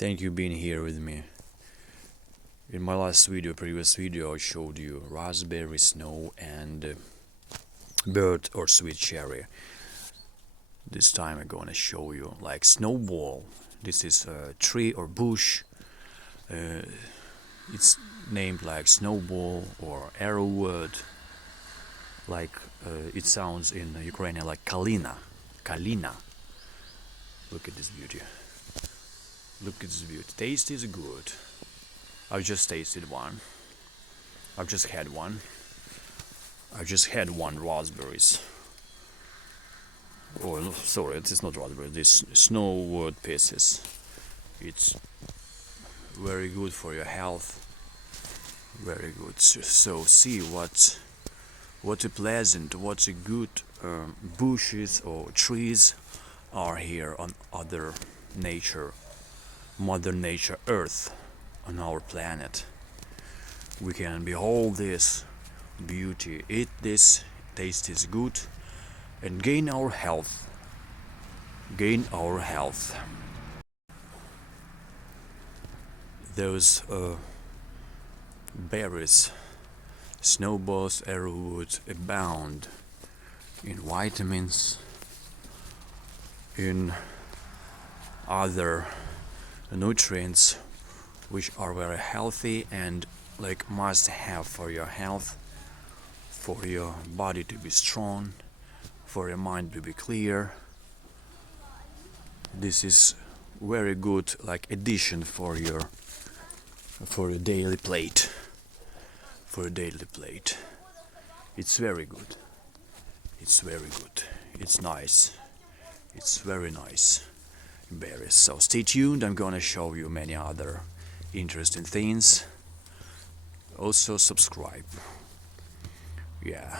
Thank you being here with me. In my previous video, I showed you raspberry, snow, and bird or sweet cherry. This time I'm gonna show you like snowball. This is a tree or bush. It's named like snowball or arrowwood. Like it sounds in Ukrainian like Kалина. Калина. Look at this beauty. Look at this beauty. Taste is good. I've just tasted one. I've just had one. I just had one raspberries. Oh, no, sorry, it is not raspberry. This snowwood pieces. It's very good for your health. Very good. So see what a pleasant, what a good bushes or trees are here on Mother Nature, Earth, on our planet. We can behold this beauty, eat this, taste is good, and gain our health. Those berries, snowballs, arrowwood abound in vitamins, in other nutrients which are very healthy and like must have for your health, for your body to be strong, for your mind to be clear. This is very good like addition for your daily plate. It's very good. It's nice. It's very nice berries. So stay tuned. I'm gonna show you many other interesting things. Also subscribe. Yeah.